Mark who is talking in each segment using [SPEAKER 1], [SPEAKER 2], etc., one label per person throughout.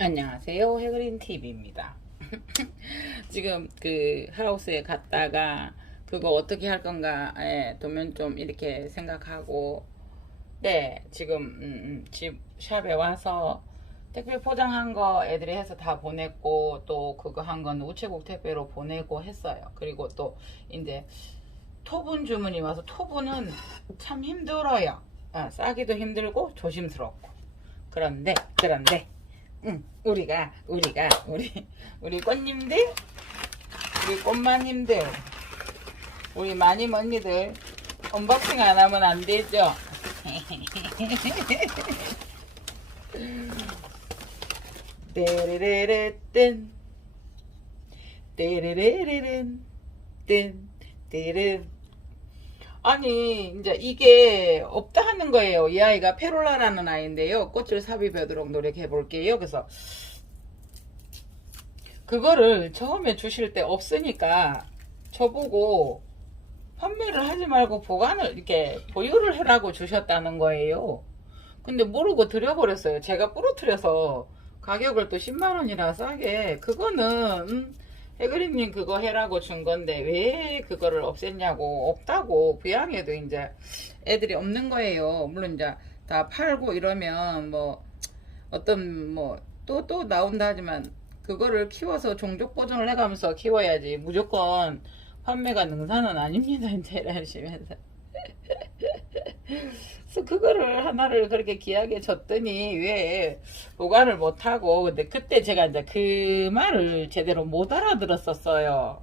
[SPEAKER 1] 안녕하세요. 해그린 TV입니다. 지금 그 하우스에 갔다가 그거 어떻게 할 건가에 도면 좀 이렇게 생각하고 네 지금 음, 음, 집 샵에 와서 택배 포장한 거 애들이 해서 다 보냈고 또 그거 한 건 우체국 택배로 보내고 했어요. 그리고 또 이제 토분 주문이 와서 토분은 참 힘들어요. 아, 싸기도 힘들고 조심스럽고 그런데 그런데 응, 우리가 우리가 우리 우리 꽃님들 우리 꽃마님들 우리 마님 언니들 언박싱 안 하면 안 되죠. 떼르르르 떼르르르른 뜬 떼르 아니 이제 이게 없다 하는 거예요. 이 아이가 페롤라라는 아이인데요. 꽃을 삽입하도록 노력해 볼게요. 그래서 그거를 처음에 주실 때 없으니까 저보고 판매를 하지 말고 보관을 이렇게 보유를 해라고 주셨다는 거예요. 근데 모르고 드려버렸어요. 제가 부러뜨려서 가격을 또 10만원이라 싸게 그거는 음, 해그림님 그거 해라고 준 건데 왜 그거를 없앴냐고 없다고 부양에도 이제 애들이 없는 거예요. 물론 이제 다 팔고 이러면 뭐 어떤 뭐 또또 나온다 하지만 그거를 키워서 종족 보존을 해가면서 키워야지 무조건 판매가 능사는 아닙니다. 이제 이러시면서 그래서 그거를 하나를 그렇게 귀하게 줬더니 왜 보관을 못하고 근데 그때 제가 이제 그 말을 제대로 못 알아들었었어요.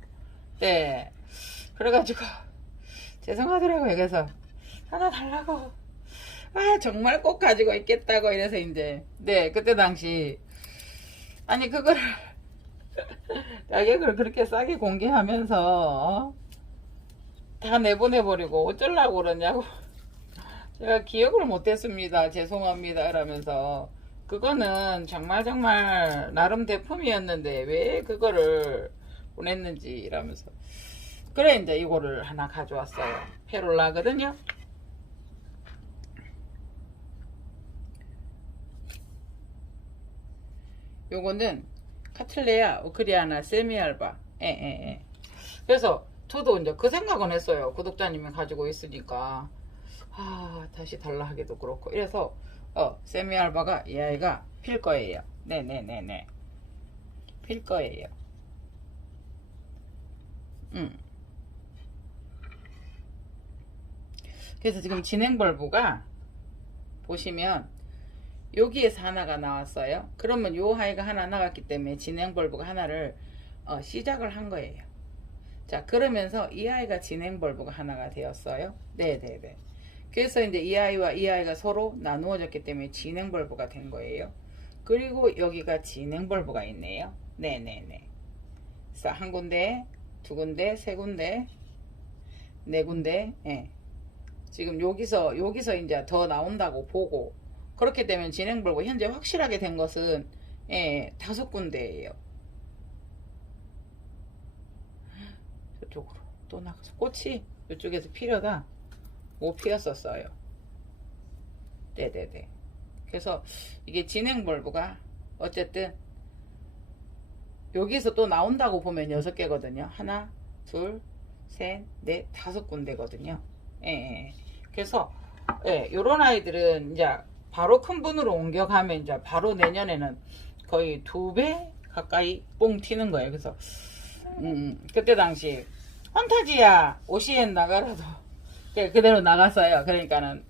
[SPEAKER 1] 네. 그래가지고 죄송하더라고요. 그래서 하나 달라고. 아 정말 꼭 가지고 있겠다고 이래서 이제 네 그때 당시 아니 그거를 가격을 그렇게 싸게 공개하면서 어? 다 내보내버리고 어쩌려고 그러냐고 제가 기억을 못했습니다. 죄송합니다. 이러면서. 그거는 정말 정말 나름 대품이었는데 왜 그거를 보냈는지 이러면서. 그래 이제 이거를 하나 가져왔어요. 페롤라거든요. 요거는 카틀레아 우크리아나 세미알바. 예, 예, 예. 그래서 저도 이제 그 생각은 했어요. 구독자님이 가지고 있으니까 아 다시 달라 하기도 그렇고 이래서 어 세미 알바가 이 아이가 필 거예요 네네네네 필 거예요 음 그래서 지금 진행 벌브가 보시면 여기에서 하나가 나왔어요. 그러면 요 아이가 하나 나왔기 때문에 진행 벌브가 하나를 어, 시작을 한 거예요. 자 그러면서 이 아이가 진행 벌브가 하나가 되었어요. 네네네. 그래서 이제 이 아이와 이 아이가 서로 나누어졌기 때문에 진행벌브가 된 거예요. 그리고 여기가 진행벌브가 있네요. 네네네. 그래서 한 군데, 두 군데, 세 군데, 네 군데. 예. 지금 여기서 여기서 이제 더 나온다고 보고 그렇게 되면 진행벌고 현재 확실하게 된 것은 예, 다섯 군데예요. 저쪽으로 또 나가서 꽃이 이쪽에서 피려다 못 피었었어요. 네네네. 그래서 이게 진행벌브가 어쨌든 여기서 또 나온다고 보면 여섯 개거든요. 하나, 둘, 셋, 넷, 다섯 군데거든요. 예, 예. 그래서 예, 요런 아이들은 이제 바로 큰 분으로 옮겨가면 이제 바로 내년에는 거의 두 배 가까이 뽕 튀는 거예요. 그래서 음, 그때 당시 환타지야 오시엔 나가라도 그- 그대로 나갔어요. 그러니까는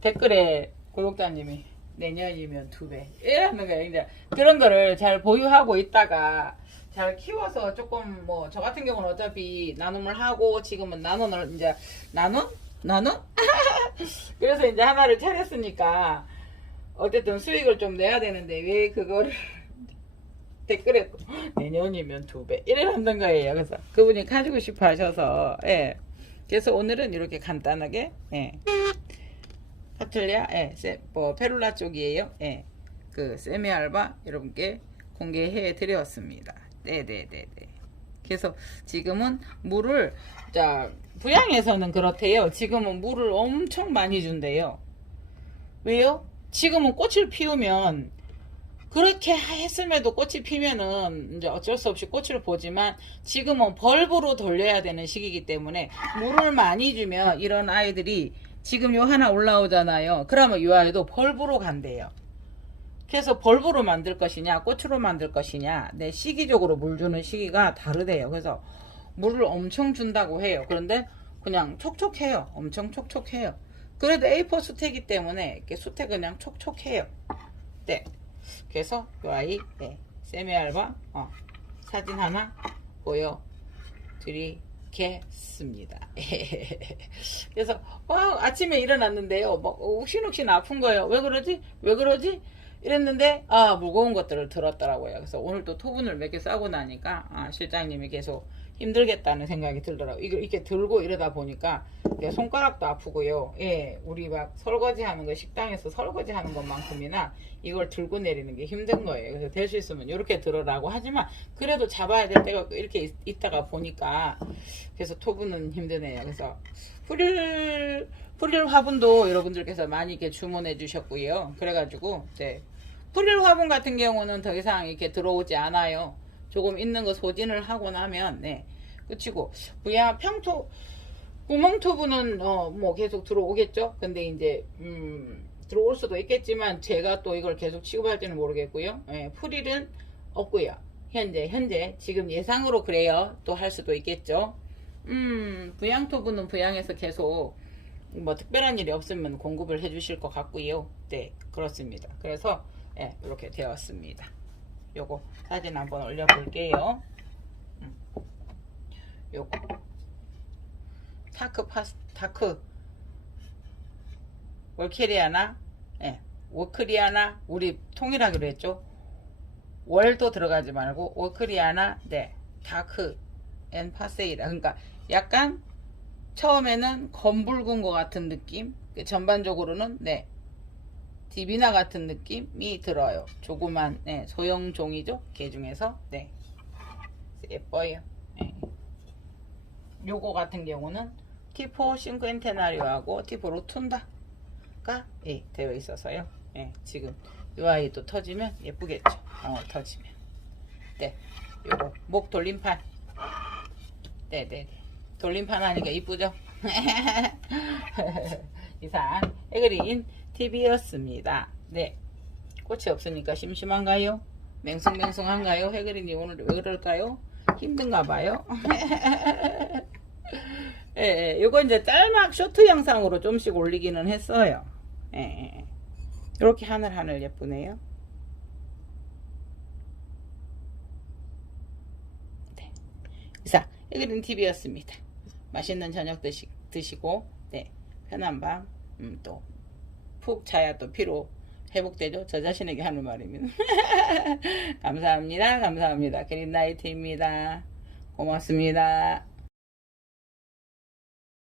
[SPEAKER 1] 댓글에 구독자님이 내년이면 두 배. 이러는 거예요. 이제 그런 거를 잘 보유하고 있다가 잘 키워서 조금 뭐 저 같은 경우는 어차피 나눔을 하고 지금은 나눔을 이제 나눔? 나눔? 그래서 이제 하나를 차렸으니까 어쨌든 수익을 좀 내야 되는데 왜 그거를 댓글에 또 내년이면 두 배 이래놓는 거예요. 그래서 그분이 가지고 싶어 하셔서 예. 그래서 오늘은 이렇게 간단하게 예. 카틀리아 예, 세, 뭐 페룰라 쪽이에요. 예. 그 세미 알바 여러분께 공개해 드렸습니다. 네 네 네 네. 그래서 지금은 물을 자 부양에서는 그렇대요. 지금은 물을 엄청 많이 준대요. 왜요? 지금은 꽃을 피우면 그렇게 했음에도 꽃이 피면은 이제 어쩔 수 없이 꽃을 보지만 지금은 벌브로 돌려야 되는 시기이기 때문에 물을 많이 주면 이런 아이들이 지금 요 하나 올라오잖아요. 그러면 요 아이도 벌브로 간대요. 그래서 벌브로 만들 것이냐 꽃으로 만들 것이냐 내 시기적으로 물 주는 시기가 다르대요. 그래서 물을 엄청 준다고 해요. 그런데 그냥 촉촉해요. 엄청 촉촉해요. 그래도 A4 수태이기 때문에 이렇게 수태 그냥 촉촉해요. 네. 그래서 요 아이 네. 세미알바 어, 사진 하나 보여드리겠습니다. 그래서 와 아침에 일어났는데요. 막 욱신욱신 아픈 거예요. 왜 그러지? 왜 그러지? 이랬는데 아 무거운 것들을 들었더라고요. 그래서 오늘 또 토분을 몇 개 싸고 나니까 아, 실장님이 계속 힘들겠다는 생각이 들더라고요. 이걸 이렇게 들고 이러다 보니까 내 손가락도 아프고요. 예, 우리 막 설거지 하는 거 식당에서 설거지 하는 것만큼이나 이걸 들고 내리는 게 힘든 거예요. 그래서 될 수 있으면 이렇게 들으라고 하지만 그래도 잡아야 될 때가 이렇게 있, 있다가 보니까 그래서 토분은 힘드네요. 그래서 프릴 프릴 화분도 여러분들께서 많이 이렇게 주문해 주셨고요. 그래가지고 이제 프릴 화분 같은 경우는 더 이상 이렇게 들어오지 않아요. 조금 있는 거 소진을 하고 나면 네 끝이고 부야 평토 구멍토부는 어 뭐 계속 들어오겠죠. 근데 이제 음 들어올 수도 있겠지만 제가 또 이걸 계속 취급할지는 모르겠고요. 예, 프릴은 없고요. 현재 현재 지금 예상으로 그래요. 또 할 수도 있겠죠. 음 부양토부는 부양에서 계속 뭐 특별한 일이 없으면 공급을 해 주실 것 같고요. 네 그렇습니다. 그래서 예, 이렇게 되었습니다. 요거 사진 한번 올려볼게요. 음. 요거 타크 파스 타크 월케리아나 예, 워크리아나 우리 통일하기로 했죠. 월도 들어가지 말고 워크리아나 네 다크 앤 파세이라 그러니까 약간 처음에는 검붉은 것 같은 느낌 전반적으로는 네 디비나 같은 느낌이 들어요. 조그만 네, 소형 종이죠. 개 중에서 네 예뻐요. 네. 요거 같은 경우는 티포 싱크엔테나리오하고 티포 로툰다가 예, 되어 있어서요. 예, 지금 이 아이도 터지면 예쁘겠죠. 어, 터지면. 네, 요거 목 돌림판. 네, 네, 네. 돌림판 하니까 이쁘죠? 이상 에그린 TV였습니다. 네. 꽃이 없으니까 심심한가요? 맹숭맹숭한가요? 해그린이 오늘 왜 그럴까요? 힘든가 봐요. 예, 예, 요거 이제 짤막 쇼트 영상으로 좀씩 올리기는 했어요. 예, 예. 이렇게 하늘 하늘 예쁘네요. 네. 이상 해그린 TV였습니다. 맛있는 저녁 드시, 드시고 네 편한 밤 음, 또 푹 자야 또 피로 회복되죠. 저 자신에게 하는 말입니다. 감사합니다. 감사합니다. 그린나이트입니다. 고맙습니다.